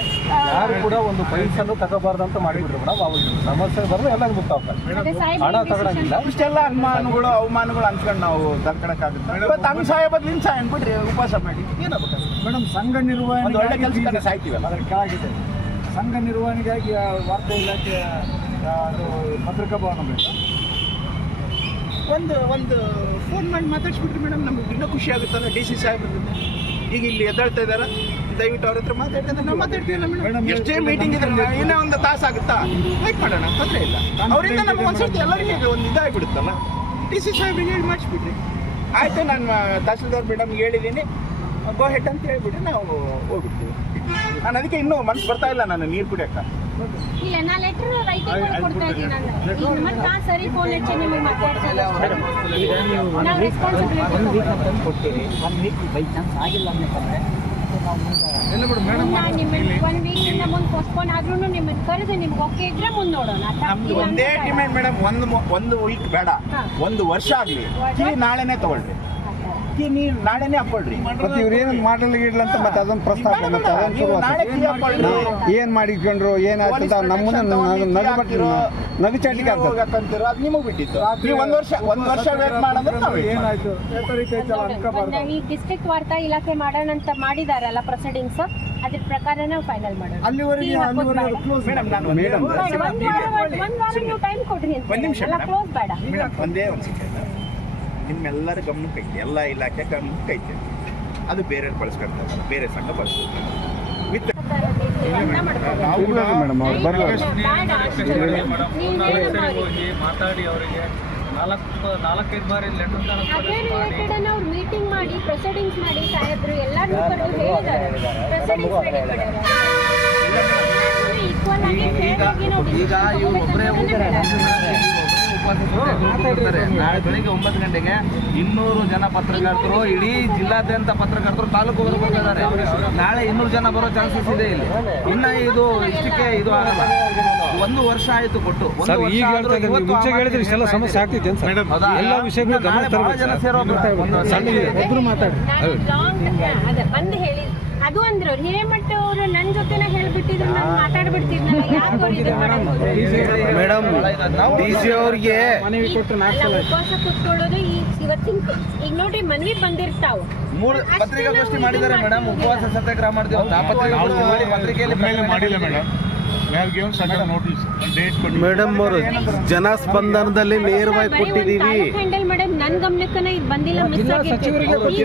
ಯಾರು ಕೂಡ ಒಂದು ಪೈಸನ್ನು ತಗೋಬಾರ್ದಂತ ತಗೋಬಾರ್ದು ಅಂತ ಮಾಡಿಬಿಟ್ರು ಮೇಡಮ್. ಅವಾಗ ಸಮಸ್ಯೆ ಬರಲು ಎಲ್ಲ ಗೊತ್ತಾಗ್ತದೆ ಅದೇ ಸಾಹೇಬ್ ಹಣ ತಗೊಳಂಗಿಲ್ಲ. ಇಷ್ಟೆಲ್ಲ ಅನುಮಾನಗಳು ಅವಮಾನಗಳು ಅನ್ಸ್ಕೊಂಡು ನಾವು ತರ್ಕೊಳಕ್ಕಾಗುತ್ತೆ ಇವತ್ತು ಹಂಗ್ ಸಾಯ ಬದ್ಲು ಹಿಂಗ್ ಸಾಯ ಅನ್ಬಿಟ್ರಿ ಉಪವಾಸ ಮಾಡಿ. ಏನಾಗುತ್ತೆ ಮೇಡಮ್ ಸಂಘ ಒಂದು ಒಳ್ಳೆ ನಿರ್ವಹಣೆ ಕೆಲಸಕ್ಕೆ ಸಾಯ್ತೀವಲ್ಲ? ಅದರ ಕೆಳಗಿದೆ ಸಂಘ ನಿರ್ವಹಣೆಗಾಗಿ ಆ, ವಾರ್ತಾ ಇಲಾಖೆ ಆ, ಅದು ಪತ್ರಿಕಾ ಭವನ ಬೇಕು ಒಂದು ಒಂದು ಫೋನ್ ಮಾಡಿ ಮಾತಾಡ್ಸ್ಬಿಟ್ರಿ ಮೇಡಮ್ ನಮ್ಗೆ ಇನ್ನೂ ಖುಷಿ ಆಗುತ್ತಲ್ಲ ಡಿ ಸಿ ಸಾಹೇಬ್ರ ಜೊತೆ ಈಗ ಇಲ್ಲಿ ಎದ್ದಾಳ್ತಾ ಇದಾರ. ದಯವಿಟ್ಟು ಅವ್ರ ಹತ್ರ ಮಾತಾಡಿ ಅಂದ್ರೆ ನಾವು ಮಾತಾಡ್ತೀವಲ್ಲ ಮೇಡಮ್ ಎಷ್ಟೇ ಮೀಟಿಂಗ್ ಇದ್ರೆ ಇನ್ನೂ ಒಂದು ತಾಸು ಆಗುತ್ತಾ? ವೈಟ್ ಮಾಡೋಣ ತೊಂದರೆ ಇಲ್ಲ. ಅವರಿಂದ ನಮ್ಗೆ ಒಂದ್ಸರ್ತಿ ಎಲ್ಲರಿಗೂ ಒಂದು ಇದಾಗ್ಬಿಡುತ್ತಲ್ಲ. ಡಿ ಸಿ ಸಾಹೇಬ್ರಿಗೆ ಹೇಳಿ ಮಾಡಿಸ್ಬಿಡ್ರಿ. ಆಯ್ತು ನಾನು ತಹಸೀಲ್ದಾರ್ ಮೇಡಮ್ಗೆ ಹೇಳಿದ್ದೀನಿ. ಗೋ ಹೆಡ್ ಅಂತ ಹೇಳ್ಬಿಟ್ಟು ನಾವು ಹೋಗ್ಬಿಡ್ತೀವಿ. ನಾನು ಅದಕ್ಕೆ ಇನ್ನೂ ಮನ್ಸು ಬರ್ತಾ ಇಲ್ಲ ನಾನು ನೀರು ಕುಡಿಯಕ್ಕ. ಇಲ್ಲ ನಾ ಲೆಟರ್ ರೈಟಿಂಗ್ ಕೊಡ್ತಾ ಇದ್ದೀನಿ ನಾನು. ಈಗ ಮತ್ತೆ ನಾ ಸರಿ ಫೋನ್ ಹಚ್ಚಿ ನಿಮಗೆ ಮಾತಾಡ್ಸಲ್ಲ ನಾವು ರೆಸ್ಪಾನ್ಸಿಬಿಲಿಟಿ ಕೊಡ್ತೀವಿ ಒನ್ ವೀಕ್ ಬೈ ಚಾನ್ಸ್ ಆಗಿಲ್ಲ ಅಂತಂದ್ರೆ ನಾವು ಮುಂದೆ ನಾನು ನಿಮ್ಮನ್ನು ಒನ್ ವೀಕಿಂದ ಮುಂದೆ ಪೋಸ್ಟ್ಪೋನ್ ಆದ್ರೂ ನಿಮ್ಮನ್ನು ಕರೆದು ನಿಮ್ಗೆ ಓಕೆ ಇದ್ರೆ ಮುಂದೆ ನೋಡೋಣ? ನಮ್ದು ಒಂದೇ. ಡಿಮ್ಯಾಂಡ್ ಮೇಡಮ್ ಒಂದು ಒಂದು ವೀಕ್ ಬೇಡ. ಒಂದು ವರ್ಷ ಆಗ್ಲಿ. ನಾಳೆನೇ ನಾಳೆನೆ ತಗೊಳ್ರಿ. ಕೀ ನೀವು ನಾಳೆನೆ ಹಾಕೊಳ್ರಿ. ಮತ್ತೆ ಇವ್ರು ಏನಂತ ಮಾಡಲ್ಲ ಗಿಡ್ಲ ಅಂತ ಮತ್ತೆ ಅದೊಂದು ಪ್ರಸ್ತಾಪ ಮತ್ತೆ ಶುರುವಾತು. ಏನ್ ಮಾಡಿಕೊಂಡ್ರು ಏನಾಯ್ತು ನಮ್ಮನ್ನ ನಗು ಬಟ್ಟಿರು ನಗು ಚಾಟಿಗೆ ಆಗ್ತದೆ. ಅದು ನಿಮಗೆ ಬಿಟ್ಟಿತ್ತು. ನೀವು ಒಂದು ವರ್ಷ ಒಂದು ವರ್ಷ ವೇಟ್ ಮಾಡಂದ್ರೆ ನಾವು. ಏನಾಯ್ತು ಈ ಡಿಸ್ಟ್ರಿಕ್ಟ್ ವಾರ್ತಾ ಇಲಾಖೆ ಮಾಡೋಣ ಅಂತ ಮಾಡಿದಾರಲ್ಲ ಪ್ರೊಸೀಡಿಂಗ್ಸ್ ಅದ್ರ ಪ್ರಕಾರ ನಾವು ಫೈನಲ್ ಮಾಡೋಣ ಅಲ್ಲಿವರೆಗೆ ಅಲ್ಲಿವರೆಗೆ ಕ್ಲೋಸ್ ಮೇಡಮ್ ನಾನು ಮೇಡಮ್. ಒಂದು ಒಂದ್ ವಾರ ನೀವು ಟೈಮ್ ಕೊಡ್ರಿ ಅಂತ. ಒಂದ್ ನಿಮಿಷ ಎಲ್ಲ ಕ್ಲೋಸ್ ಬೇಡ. ಒಂದೇ ಒಂದು ಸೆಕೆಂಡ್ ನಿಮ್ಮೆಲ್ಲರ ಗಮನಕ್ಕೆ ಐತೆ ಎಲ್ಲ ಇಲಾಖೆ ಗಮನಕ್ಕೆ ಐತೆ ಅದು ಬೇರೆ ಬಳಸ್ಕೊಳ್ತಾರೆ ಬೇರೆ ಸಂಘ ಬಳಸ್ತಾರೆ ವಿತ್ ಮಾತಾಡಿ ಅವರಿಗೆ ನಾಲ್ಕು ನಾಲ್ಕೈದು ಬಾರಿ ಲೆಟರ್ ಅವ್ರು ಮೀಟಿಂಗ್ ಮಾಡಿ ಪ್ರೊಸೀಡಿಂಗ್ಸ್ ಮಾಡಿ ಸಾಹೇಬ್ರು ಎಲ್ಲಾರು ಕರೆದು ಹೇಳಿದ್ದಾರೆ ಪ್ರೊಸೀಡಿಂಗ್ಸ್ ಮಾಡಿ ಈಕ್ವಲ್ ಆಗಿ fair ಈಗ ಇವ್ರು ಒಬ್ಬರೇ ಮಾತಾಡ್ತಾರೆ ನಾಳೆ ಬೆಳಿಗ್ಗೆ ಒಂಬತ್ತು ಗಂಟೆಗೆ ಇನ್ನೂರು ಜನ ಪತ್ರಕರ್ತರು ಇಡೀ ಜಿಲ್ಲಾದ್ಯಂತ ಪತ್ರಕರ್ತರು ತಾಲೂಕು ಬರ್ತಿದ್ದಾರೆ ನಾಳೆ ಇನ್ನೂರು ಜನ ಬರೋ ಚಾನ್ಸಸ್ ಇದೆ ಇಲ್ಲಿ. ಇನ್ನ ಇದು ಇಷ್ಟಕ್ಕೆ ಇದು ಆಗಲ್ಲ. ಒಂದು ವರ್ಷ ಆಯ್ತು ಕೊಟ್ಟು. ಒಂದು ಸರ್, ವರ್ಷ ಈಗ ಹೇಳ್ತಾ ಮುಂಚೆ ಹೇಳಿದ್ರೆ ಇಷ್ಟೆಲ್ಲ ಸಮಸ್ಯೆ ಆಗ್ತಿದೆ ಅಂತ ಸರ್? ಎಲ್ಲ ವಿಷಯಗಳು ನಾಳೆ ಗಮನ ಜನ ತರಬೇಕು ಸೇರೋ. ಒಂದು ಸಣ್ಣ. ಒಬ್ರು ಮಾತಾಡಿ ಅದೇ ಬಂದು ಹೇಳಿ. ಅದು ಅಂದ್ರು ಅವ್ರು ಹಿರೇಮಠ ಅವರು ನನ್ನ ಜೊತೆನ ಹೇಳ್ಬಿಟ್ಟಿದ್ರು ನಾನು ಮಾತಾಡ್ಬಿಡ್ತಿದ್ನಲ್ಲ ಯಾಕೆ ಅವ್ರು ಇದು ಮಾಡೋದು ಮೇಡಮ್? ಡಿ ಸಿ ಅವ್ರಿಗೆ ಮನವಿ ಕೊಟ್ಟು ನಾಲ್ಕು ಅಲ್ಲ ಸಲ. ಉಪವಾಸ ಕುತ್ಕೊಳ್ಳೋದು ಈ ಇವತ್ತಿನ ಈಗ ನೋಡ್ರಿ ಮನವಿ ಬಂದಿರ್ತಾವ. ಮೂರು ಪತ್ರಿಕಾಗೋಷ್ಠಿ ಮಾಡಿದ್ದಾರೆ ಮೇಡಮ್ ಉಪವಾಸ ಸತ್ಯಾಗ್ರಹ ಮಾಡಿದ್ರು ಅಂತ. ಪತ್ರಿಕಾಗೋಷ್ಠಿ ಮಾಡಿ ಪತ್ರಿಕೆಯಲ್ಲಿ ಮಾಡಿಲ್ಲ ಮೇಡಮ್. ಮೇಡಮ್ ಅವರು ಜನಸ್ಪಂದನದಲ್ಲಿ ನೇರವಾಗಿ ಕೊಟ್ಟಿದ್ದೀವಿ. ಹ್ಯಾಂಡಲ್ ಮೇಡಮ್ ನನ್ ಗಮನಕ್ಕನ ಇದು ಬಂದಿಲ್ಲ ಮಿಸ್ ಆಗೈತೆ ಈ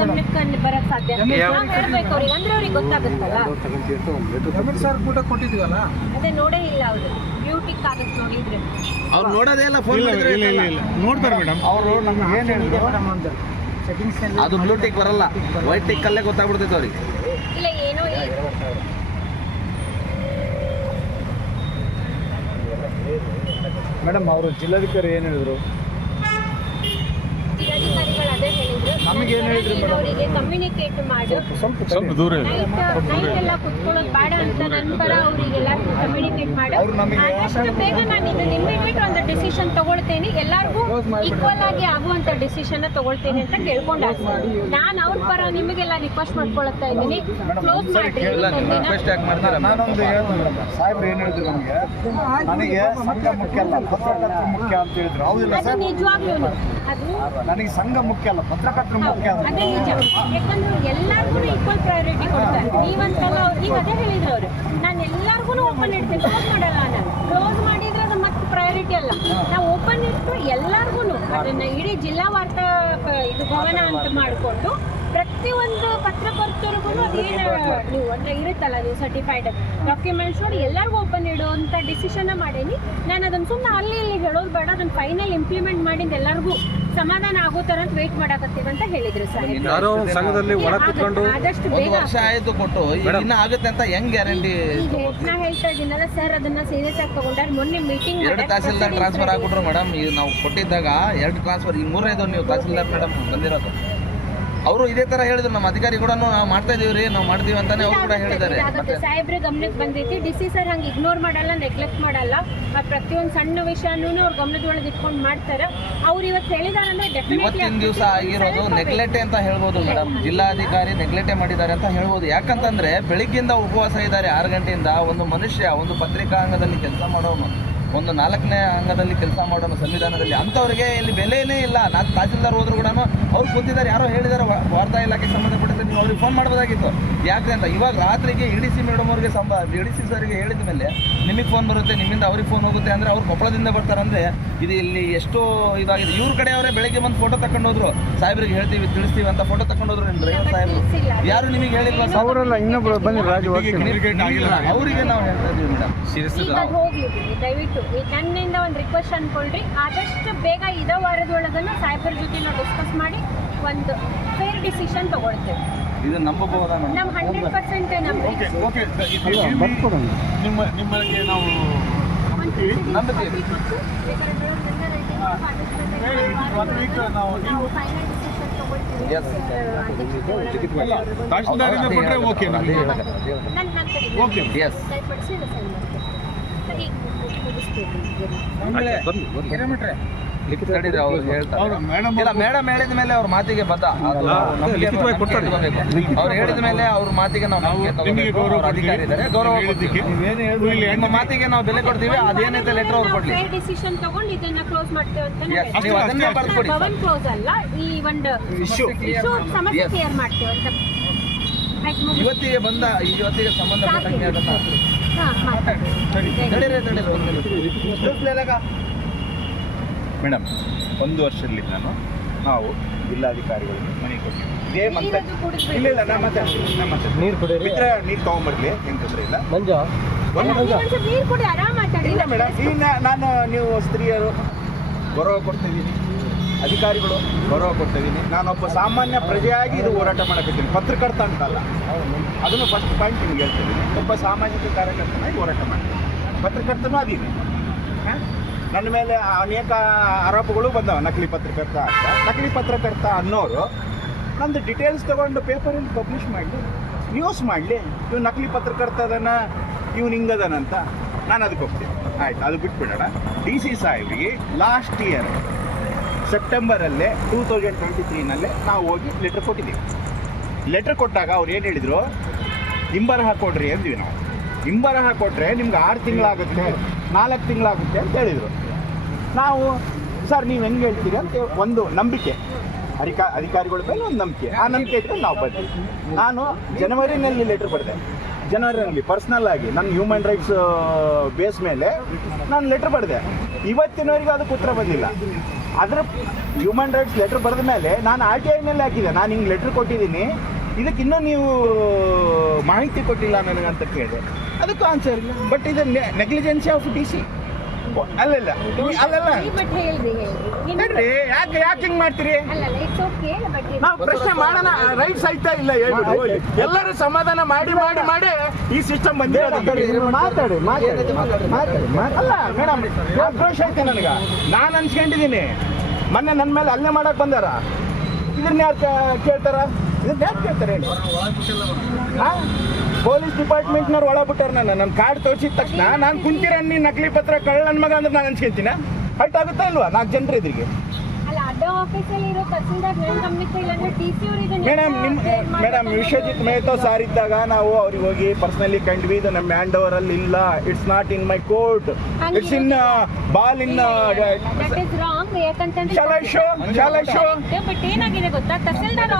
ಗಮನಕ್ಕೆ ಬರಕ್ ಸಾಧ್ಯ ನಾವ್ ಹೇಳ್ಬೇಕು ಅವ್ರಿಗೆ ಅಂದ್ರೆ ಅವ್ರಿಗೆ ಗೊತ್ತಾಗುತ್ತಲ್ಲ. ಸರ್ ಕೂಡ ಕೊಟ್ಟಿದ್ದೀವಲ್ಲ? ಅದೇ ನೋಡೇ ಇಲ್ಲ ಅವರು. ನೋಡಿದ್ರೆ. ನೋಡೋದೇ ಇಲ್ಲ ಫೋನ್ ಇಲ್ಲ ಇಲ್ಲ ಇಲ್ಲ ಇಲ್ಲ. ನೋಡ್ತಾರೆ ಮೇಡಮ್. ಅವರು ನಮ್ಗೆ ಏನು ಹೇಳಿದ್ರು? ಒಂದು ಸೆಟ್ಟಿಂಗ್ಸ್ ಅದು ಬ್ಲೂ ಟಿಕ್ ಬರಲ್ಲ. ವೈಟ್ ಟಿಕ್ ಅಲ್ಲೇ ಗೊತ್ತಾಗ್ಬಿಡ್ತೈತೆ ಅವ್ರಿಗೆ. ಇಲ್ಲ ಏನೋ ಮೇಡಮ್ ಅವರು ಜಿಲ್ಲಾಧಿಕಾರಿ ಏನು ಹೇಳಿದ್ರು ಜಿಲ್ಲಾಧಿಕಾರಿಗಳು ಅದೇ ಹೇಳಿದ್ರು ನಮಗೇನ್ ಹೇಳಿದ್ರು ಮೇಡಮ್? ಅವರಿಗೆ ಕಮ್ಯುನಿಕೇಟ್ ಮಾಡು. ಸ್ವಲ್ಪ ದೂರ ನೈಟ್ ಎಲ್ಲ ಕುತ್ಕೊಳ್ಳೋದು ಬೇಡ ಅಂತ ನನ್ನ ಪರ ಅವರಿಗೆಲ್ಲ ಕಮ್ಯುನಿಕೇಟ್ ಮಾಡು. ಆದಷ್ಟು ಬೇಗ ನಾನು ಇದನ್ನ ಇಮಿಡಿಯೇಟ್ ಒಂದು ಡಿಸಿಷನ್ ತಗೊಳ್ತೇನೆ. ಎಲ್ಲರಿಗೂ ಈಕ್ವಲ್ ಆಗಿ ಆಗುವಂತ ಡಿಸಿಷನ್ ತಗೊಳ್ತೇನೆ ಅಂತ ಕೇಳ್ಕೊಂಡ ನಾನು ಅವ್ರ ಪರ ನಿಮಗೆಲ್ಲ ರಿಕ್ವೆಸ್ಟ್ ಮಾಡ್ಕೊಳ್ತಾ ಇದ್ದೀನಿ. ಕ್ಲೋಸ್ ಮಾಡ್ರಿ. ಇಲ್ಲ ರಿಕ್ವೆಸ್ಟ್ ಯಾಕೆ ಮಾಡ್ತಾರೆ? ನಾನೊಂದು ಹೇಳ್ತೀನಿ ಮೇಡಮ್. ಸಾಹೇಬ್ರು ಏನು ಹೇಳಿದ್ರು ನಮಗೆ? ನನಗೆ ಸಂಘ ಮುಖ್ಯ ಅಲ್ಲ ಪತ್ರಕರ್ತರು ಮುಖ್ಯ ಅಂತ ಹೇಳಿದ್ರು. ಹೌದಿಲ್ಲ ಸರ್ ನಿಜವಾಗ್ಲೂ ಅದು ನನಗೆ ಸಂಘ ಮುಖ್ಯ ಅಲ್ಲ ಪತ್ರಕರ್ತರು ಮುಖ್ಯ ಅಂತ ಅದೇ ನಿಜ ಯಾಕಂದ್ರೆ ಎಲ್ಲರಿಗೂ ಈಕ್ವಲ್ ಪ್ರಯಾರಿಟಿ ಕೊಡ್ತಾರೆ ನೀವಂತಲ್ಲ ಈಗ ಅದೇ ಹೇಳಿದ್ರು ಅವರು. ನಾನು ಎಲ್ಲರಿಗೂ ಓಪನ್ ಇಡ್ತೀನಿ. ಕ್ಲೋಸ್ ಮಾಡಲ್ಲ ನಾನು. ಕ್ಲೋಸ್ ಮಾಡಿದ್ರೆ ಅದು ಮತ್ತೆ ಪ್ರಯಾರಿಟಿ ಅಲ್ಲ. ನಾವು ಓಪನ್ ಇಟ್ಟು ಎಲ್ಲರಿಗೂ ಅದನ್ನ ಇಡೀ ಜಿಲ್ಲಾ ವಾರ್ತಾ ಇದು ಭವನ ಅಂತ ಮಾಡಿಕೊಂಡು ಪ್ರತಿಯೊಂದು ಪತ್ರಕರ್ತರಿಗೂ ಏನು, ನೀವು ಅಂದ್ರೆ ಇರುತ್ತಲ್ಲ ನೀವು ಸರ್ಟಿಫೈಡ್ ಡಾಕ್ಯುಮೆಂಟ್ಸ್ ನೋಡಿ ಎಲ್ಲರಿಗೂ ಓಪನ್ ಇಡುವಂಥ ಡಿಸಿಷನ್ ಮಾಡೀನಿ. ನಾನು ಅದನ್ನ ಸುಮ್ಮನೆ ಅಲ್ಲಿ ಇಲ್ಲಿ ಹೇಳೋದು ಬೇಡ. ಅದನ್ನ ಫೈನಲ್ ಇಂಪ್ಲಿಮೆಂಟ್ ಮಾಡಿದ ಎಲ್ಲರಿಗೂ ಸಮಾಧಾನ ಆಗೋ ತರ ಅಂತ ವೇಟ್ ಮಾಡಾಕತ್ತೀವಿ ಅಂತ ಹೇಳಿದ್ರು ಸರ್. ಯಾರೋ ಸಂಘದಲ್ಲಿ ಒಳ ಕುತ್ಕೊಂಡು ಆದಷ್ಟು ಬೇಗ ವರ್ಷ ಆಯ್ತು ಕೊಟ್ಟು ಇನ್ನ ಆಗುತ್ತೆ ಅಂತ ಹೆಂಗ್ ಗ್ಯಾರಂಟಿ ನಾ ಹೇಳ್ತಾ ಇದ್ದೀನಲ್ಲ ಸರ್ ಅದನ್ನ ಸೀರಿಯಸ್ ಆಗಿ ತಗೊಂಡಾರ ಮೊನ್ನೆ ಮೀಟಿಂಗ್ ಎರಡು ತಹಸೀಲ್ದಾರ್ ಟ್ರಾನ್ಸ್ಫರ್ ಆಗ್ಬಿಟ್ರು ಮೇಡಮ್. ಈಗ ನಾವು ಕೊಟ್ಟಿದ್ದಾಗ ಎರಡು ಟ್ರಾನ್ಸ್ಫರ್ ಈ ಮೂರನೇದು ನೀವು ತಹಸೀಲ್ದಾರ್ ಮೇಡಮ್ ಬಂದಿರೋದು. ಅವರು ಇದೇ ತರ ಹೇಳಿದ್ರು ನಮ್ಮ ಅಧಿಕಾರಿ ಕೂಡ ನಾವು ಮಾಡ್ತಾ ಇದೀವಿ ರೀ ನಾವು ಮಾಡ್ತೀವಿ ಅಂತಾನೆ ಅವ್ರು ಕೂಡ ಹೇಳಿದ್ದಾರೆ. ಸಾಹೇಬ್ರ ಗಮನಕ್ಕೆ ಬಂದೈತಿ. ಡಿ ಸಿ ಸರ್ ಹಂಗೆ ಇಗ್ನೋರ್ ಮಾಡಲ್ಲ ನೆಗ್ಲೆಕ್ಟ್ ಮಾಡಲ್ಲ. ಪ್ರತಿಯೊಂದು ಸಣ್ಣ ವಿಷಯನೂ ಅವ್ರ ಗಮನದೊಳಗೆ ಇಟ್ಕೊಂಡು ಮಾಡ್ತಾರೆ. ಅವ್ರು ಇವತ್ತು ಹೇಳಿದಾರಂದ್ರೆ ಇವತ್ತಿನ ದಿವಸ ಆಗಿರೋದು ನೆಗ್ಲೆಟೆ ಅಂತ ಹೇಳ್ಬೋದು ಮೇಡಮ್ ಜಿಲ್ಲಾಧಿಕಾರಿ ನೆಗ್ಲೆಟೆ ಮಾಡಿದ್ದಾರೆ ಅಂತ ಹೇಳ್ಬೋದು. ಯಾಕಂತಂದ್ರೆ ಬೆಳಿಗ್ಗೆಯಿಂದ ಉಪವಾಸ ಇದ್ದಾರೆ. ಆರು ಗಂಟೆಯಿಂದ ಒಂದು ಮನುಷ್ಯ ಒಂದು ಪತ್ರಿಕಾಂಗದಲ್ಲಿ ಕೆಲಸ ಮಾಡೋನು ಒಂದು ನಾಲ್ಕನೇ ಅಂಗದಲ್ಲಿ ಕೆಲಸ ಮಾಡೋಣ ಸಂವಿಧಾನದಲ್ಲಿ ಅಂಥವ್ರಿಗೆ ಇಲ್ಲಿ ಬೆಲೆಯೇ ಇಲ್ಲ. ನಾಲ್ಕು ತಹಸೀಲ್ದಾರ್ ಹೋದ್ರು ಕೂಡ ಅವ್ರು ಕೂತಿದ್ದಾರೆ. ಯಾರೋ ಹೇಳಿದ್ದಾರೆ ವಾ- ವಾರ್ತಾ ಇಲಾಖೆಗೆ ಸಂಬಂಧಪಟ್ಟಂತೆ ನೀವು ಅವ್ರಿಗೆ ಫೋನ್ ಮಾಡ್ಬೋದಾಗಿತ್ತು. ಯಾಕೆ ಅಂತ ಇವಾಗ ರಾತ್ರಿಗೆ ಇ ಡಿ ಸಿ ಮೇಡಮ್ ಅವ್ರಿಗೆ ಸಂಬ ಇ ಡಿ ಸಿ ಸರ್ಗೆ ಹೇಳಿದ ಮೇಲೆ ನಿಮಗೆ ಫೋನ್ ಬರುತ್ತೆ ನಿಮ್ಮಿಂದ ಅವ್ರಿಗೆ ಫೋನ್ ಹೋಗುತ್ತೆ ಅಂದರೆ ಅವ್ರು ಕೊಪ್ಪಳದಿಂದ ಬರ್ತಾರಂದರೆ ಇದು ಇಲ್ಲಿ ಎಷ್ಟು ಇದಾಗಿದೆ. ಇವ್ರ ಕಡೆ ಅವರೇ ಬೆಳಗ್ಗೆ ಬಂದು ಫೋಟೋ ತಗೊಂಡು ಹೋದ್ರು. ಸಾಹೇಬ್ರಿಗೆ ಹೇಳ್ತೀವಿ ತಿಳಿಸ್ತೀವಿ ಅಂತ ಫೋಟೋ ತಗೊಂಡು ಹೋದ್ರು ನಿಮ್ಮ ಡ್ರೈವರ್ ಸಾಹೇಬ್ರು? ಯಾರು ನಿಮಗೆ ಹೇಳಿಲ್ಲ ಅವರೆಲ್ಲ ಇನ್ನೊಬ್ರು ಬಂದು ಅವರಿಗೆ ನಾವು ಹೇಳ್ತಾ ಇದ್ದೀವಿ ಮೇಡಮ್. ಹೋಗ್ಲಿ ಬಿಡಿ, ದಯವಿಟ್ಟು ನನ್ನಿಂದ ಒಂದು ರಿಕ್ವೆಸ್ಟ್ ಅನ್ಕೊಳ್ರಿ. ಆದಷ್ಟು ಬೇಗ ಇದೇ ವಾರದೊಳಗನ್ನು ಸಾಹೇಬ್ರ ಜೊತೆ ನಾವು ಡಿಸ್ಕಸ್ ಮಾಡಿ ಒಂದು ಫೇರ್ ಡಿಸಿಷನ್ ತಗೊಳ್ತೇವೆ. ಇದು ನಂಬಬಹುದಾ ನಾವು ಹಂಡ್ರೆಡ್ ಪರ್ಸೆಂಟ್ ಓಕೆ ಓಕೆ ನಿಮ್ಮ ನಿಮ್ಮಲ್ಲಿ ನಾವು ನಂಬ್ತೀವಿ ನಂಬ್ತೀವಿ. ಒನ್ ವೀಕ್ ನಾವು ನೀವು Yes. ಅಲ್ಲ ತಹಶೀಲ್ದಾರಿಂದ ಕೊಟ್ಟರೆ ಓಕೆ ನಮಗೆ. ಓಕೆ ಎಸ್ ಸರಿಪಡಿಸಿ ಅವ್ರು ಹೇಳ್ತಾರೆ ಇಲ್ಲ ಮೇಡಮ್ ಹೇಳಿದ ಮೇಲೆ ಅವ್ರ ಮಾತಿಗೆ ಬದ್ಧ ಅದು. ತಗೋಬೇಕು. ಅವ್ರು ಹೇಳಿದ ಮೇಲೆ ಅವ್ರ ಮಾತಿಗೆ ನಾವು. ಗೌರವ ಅಧಿಕಾರಿ ಇದ್ದಾರೆ ಗೌರವ ಕೊಡ್ತೀವಿ. ನಿಮ್ಮ ಮಾತಿಗೆ ನಾವು ಬೆಲೆ ಕೊಡ್ತೀವಿ ಅದೇನೈತೆ ಲೆಟರ್ ಅವ್ರು ಕೊಡ್ಲಿ ಡಿಸಿಷನ್ ತಗೊಂಡು ಇದನ್ನ ಕ್ಲೋಸ್ ಮಾಡ್ತೇವೆ ಅಂತ ನೀವು ಅದನ್ನೇ ಅಷ್ಟೇ. ಕೊಡಿ ಭವನ್ ಕ್ಲೋಸ್ ಅಲ್ಲ ಈ ಒಂದು ಇಶ್ಯೂ ಸಮಸ್ಯೆ Yes. ಕ್ಲಿಯರ್ ಮಾಡ್ತೇವೆ ಅಂತ ಇವತ್ತಿಗೆ ಬಂದ ಇವತ್ತಿಗೆ ಸಂಬಂಧಪಟ್ಟಂಗೆ ಅದನ್ನ ಹಾ, ಮಾತಾಡಿ. ತಡೀರಿ ತಡೀರಿ ಒಂದು ನಿಮಿಷ. ಮೇಡಮ್ ಒಂದು ವರ್ಷದಲ್ಲಿ ನಾನು ನಾವು ಜಿಲ್ಲಾಧಿಕಾರಿಗಳಿಗೆ ಮನೆ ಕೊಟ್ಟಿದ್ವಿ ಇದೇ ಮಂತ್ ಇಲ್ಲ ಇಲ್ಲ ನಾ ಮಾತಾಡ್ತೀನಿ ನಾ ಮಾತಾಡ್ತೀನಿ ನೀರು ಕುಡಿಯಿರಿ ಏನ್ ನೀರು ತೊಗೊಂಬರ್ಲಿ ಏನು ತೊಂದರೆ ಇಲ್ಲ. ಮಂಜ? ನೀರು ಕುಡಿ ಆರಾಮ್ ಮಾತಾಡಿ ಇಲ್ಲ ಮೇಡಮ್ ಈಗ ನಾನು ನೀವು ಸ್ತ್ರೀಯರು ಗೌರವ ಕೊಡ್ತಿದ್ದೀನಿ. ಅಧಿಕಾರಿಗಳು ಗೌರವ ಕೊಡ್ತಿದ್ದೀನಿ. ನಾನೊಬ್ಬ ಸಾಮಾನ್ಯ ಪ್ರಜೆಯಾಗಿ ಇದು ಹೋರಾಟ ಮಾಡಕತ್ತೀನಿ ಪತ್ರಕರ್ತ ಅಂತಲ್ಲ. ಅದನ್ನು ಫಸ್ಟ್ ಪಾಯಿಂಟ್ ನಿಮ್ಗೆ ಹೇಳ್ತಿದ್ದೀನಿ. ಒಬ್ಬ ಸಾಮಾಜಿಕ ಕಾರ್ಯಕರ್ತನಾಗಿ ಹೋರಾಟ ಮಾಡ್ತೀನಿ. ಪತ್ರಕರ್ತನೂ ಅದೀನಿ ಹ? ನನ್ನ ಮೇಲೆ ಅನೇಕ ಆರೋಪಗಳು ಬಂದವ, ನಕಲಿ ಪತ್ರಕರ್ತ ಅಂತ. ನಕಲಿ ಪತ್ರಕರ್ತ ಅನ್ನೋರು ನಂದು ಡಿಟೇಲ್ಸ್ ತಗೊಂಡು ಪೇಪರಲ್ಲಿ ಪಬ್ಲಿಷ್ ಮಾಡಲಿ ನ್ಯೂಸ್ ಮಾಡಲಿ, ಇವ್ನು ನಕಲಿ ಪತ್ರಕರ್ತ ಅದನ್ನ ಇವ್ನು ಹಿಂಗದನಂತ ನಾನು ಅದಕ್ಕೆ ಹೋಗ್ತೀನಿ. ಆಯ್ತು, ಅದು ಬಿಟ್ಬಿಡೋಣ. ಡಿ ಸಿ ಸಾಹೇಬ್ರಿಗೆ ಲಾಸ್ಟ್ ಇಯರ್ ಸೆಪ್ಟೆಂಬರಲ್ಲೇ ಟೂ ತೌಸಂಡ್ ಟ್ವೆಂಟಿ ತ್ರೀನಲ್ಲೇ ನಾವು ಹೋಗಿ ಲೆಟ್ರ್ ಕೊಟ್ಟಿದ್ದೀವಿ. ಲೆಟ್ರ್ ಕೊಟ್ಟಾಗ ಅವ್ರು ಏನು ಹೇಳಿದರು? ಹಿಂಬರಹ ಕೊಡ್ರಿ ಅಂದ್ವಿ ನಾವು. ಹಿಂಬರಹ ಕೊಟ್ಟರೆ ನಿಮ್ಗೆ ಆರು ತಿಂಗಳಾಗುತ್ತೆ, ನಾಲ್ಕು ತಿಂಗಳಾಗುತ್ತೆ ಅಂತ ಹೇಳಿದರು. ನಾವು, ಸರ್, ನೀವು ಹೆಂಗೆ ಹೇಳ್ತೀರಿ ಅಂತ ಒಂದು ನಂಬಿಕೆ. ಅಧಿಕಾ, ಅಧಿಕಾರಿಗಳ ಮೇಲೆ ಒಂದು ನಂಬಿಕೆ. ಆ ನಂಬಿಕೆ ಇಟ್ಟು ನಾವು ಬರ್ತೀವಿ. ನಾನು ಜನವರಿನಲ್ಲಿ ಲೆಟ್ರ್ ಬರೆದೆ. ಜನವರಿನಲ್ಲಿ ಪರ್ಸ್ನಲ್ ಆಗಿ, ನನ್ನ ಹ್ಯೂಮನ್ ರೈಟ್ಸ್ ಬೇಸ್ ಮೇಲೆ ನಾನು ಲೆಟ್ರ್ ಬರೆದೆ. ಇವತ್ತಿನವರೆಗೂ ಅದಕ್ಕೆ ಉತ್ತರ ಬಂದಿಲ್ಲ. ಅದರ ಹ್ಯೂಮನ್ ರೈಟ್ಸ್ ಲೆಟ್ರ್ ಬರೆದ ಮೇಲೆ ನಾನು ಆರ್ ಟಿ ಐ ಮೇಲೆ ಹಾಕಿದೆ. ನಾನು ಹಿಂಗೆ ಲೆಟ್ರ್ ಕೊಟ್ಟಿದ್ದೀನಿ. ಇದಕ್ಕೆ ಇನ್ನೂ ನೀವು ಮಾಹಿತಿ ಕೊಟ್ಟಿಲ್ಲ ನನಗಂತ ಕೇಳಿದೆ. ಅದಕ್ಕೂ ಆನ್ಸರ್ ಇಲ್ಲ. ಬಟ್ ಇದು ನೆಗ್ಲಿಜೆನ್ಸಿ ಆಫ್ ಡಿ ಸಿ ಅಲ್ಲಲ್ಲ ಅಲ್ಲಲ್ಲ. ಹೇಳ್ರಿ ಯಾಕೆ ಯಾಕೆ ಹಿಂಗೆ ಮಾಡ್ತೀರಿ? ನಾವು ಪ್ರಶ್ನೆ ಮಾಡೋಣ ರೈಟ್ಸ್ ಆಯ್ತಾ ಇಲ್ಲ ಹೇಳ್ಬಿಟ್ಟು ಎಲ್ಲರೂ ಸಮಾಧಾನ ಮಾಡಿ ಮಾಡಿ ಮಾಡಿ ಈ ಸಿಸ್ಟಮ್ ಬಂದಿರೋದು ಮಾತಾಡಿ ಮಾತಾಡಿ ಮಾತಾಡಿ ಅಲ್ಲ ಮೇಡಮ್ ಆಕ್ರೋಶ ಐತೆ ನನಗೆ? ನಾನು ಅನ್ಸ್ಕೊಂಡಿದ್ದೀನಿ. ಮೊನ್ನೆ ನನ್ನ ಮೇಲೆ ಅಲ್ಲೇ ಮಾಡಕ್ ಬಂದಾರ. ಇದನ್ನ ಯಾರು ಕೇಳ್ತಾರ? ಯಾರು ಕೇಳ್ತಾರೆ ಹೇಳಿ? ಪೊಲೀಸ್ ಡಿಪಾರ್ಟ್ಮೆಂಟ್ನವ್ರು ಒಳ ಬಿಟ್ಟಾರ ನನ್ನ ನನ್ನ ಕಾರ್ಡ್ ತೋರಿಸಿದ ತಕ್ಷಣ ನಾನು ಕುಂತಿರಣ್ಣಿ ನಕಲಿ ಪತ್ರ ಕಳ್ಳ ನನ್ನ ಮಗ ಅಂದ್ರೆ ನಾನು ಅನ್ಸ್ಕೊಂತೀನ ಹೈಟ್ ಆಗುತ್ತಾ ಇಲ್ವಾ? ನಾಲ್ಕು ಜನರು ಇದನ್ನ ಮೇಡಮ್ ನಿಮ್ಮ ಮೇಡಮ್ ವಿಶ್ವಜಿತ್ ಮೆಹ್ತಾ ಸಾರ್ ಇದ್ದಾಗ ನಾವು ಅವ್ರಿಗೆ ಹೋಗಿ ಪರ್ಸನಲಿ ಕಂಡ್ವಿ ಇದು ನಮ್ಮ ಹ್ಯಾಂಡ್ ಓವರ್ ಅಲ್ಲಿ ಇಲ್ಲ it's not in my court it's in ball in ಶಾಲಾ ಶೋ ಶಾಲಾ ಶೋ? ಬಟ್ ಏನಾಗಿದೆ ಗೊತ್ತಾ? ತಹಸೀಲ್ದಾರ್